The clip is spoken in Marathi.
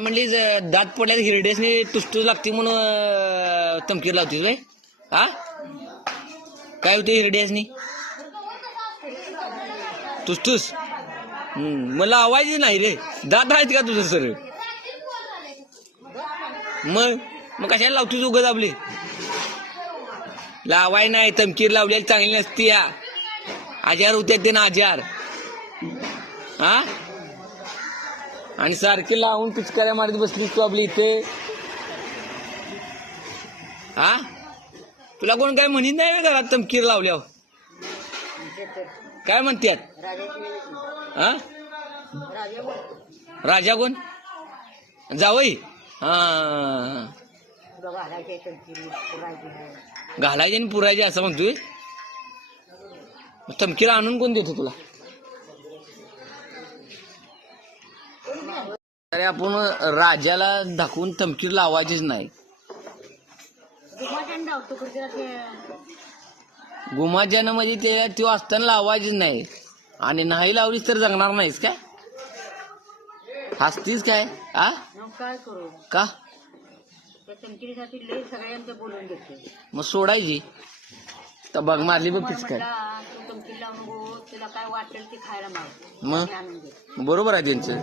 म्हणली दात पडल्यात हिरडेसने तुसतूस लागते म्हणून तमकीर लावतीस रे. हा काय होते हिरडेसनी तुसतूस? मला आवाज नाही रे. दात आहेत का तुझं सर? मग कशाला लावतीस उगाच आपली? लावाय नाही, तमकीर लावलेली चांगली नसती. या आजार होत्या ते ना आजार. हा आणि सारखी लावून पिचकाऱ्या मारत बसलीस तू आपली इथे. हा तुला कोण काय म्हणत नाही घरात तमकीर लावल्यावर? काय म्हणतात? हा राजा कोण? जावई? हा घालायचे आणि पुरायचे असं म्हणतोय. तमकीर आणून कोण देतो तुला? अरे आपण राजाला दाखवून तमकीर लावायचीच नाही. गुमाजानं म्हणजे ते तो असताना लावायचीच नाही. आणि नाही लावलीस तर जगणार नाहीस काय? हसतीस काय? आ काय करू का? तमकिरीसाठी लई सगळ्यांचं बोलून घेते. मग सोडायची तर बघ मारली बघ पिचकार. तू तमकीर लावून तुला काय वाटेल ते खायला मागतो. मग बरोबर आहे त्यांचं.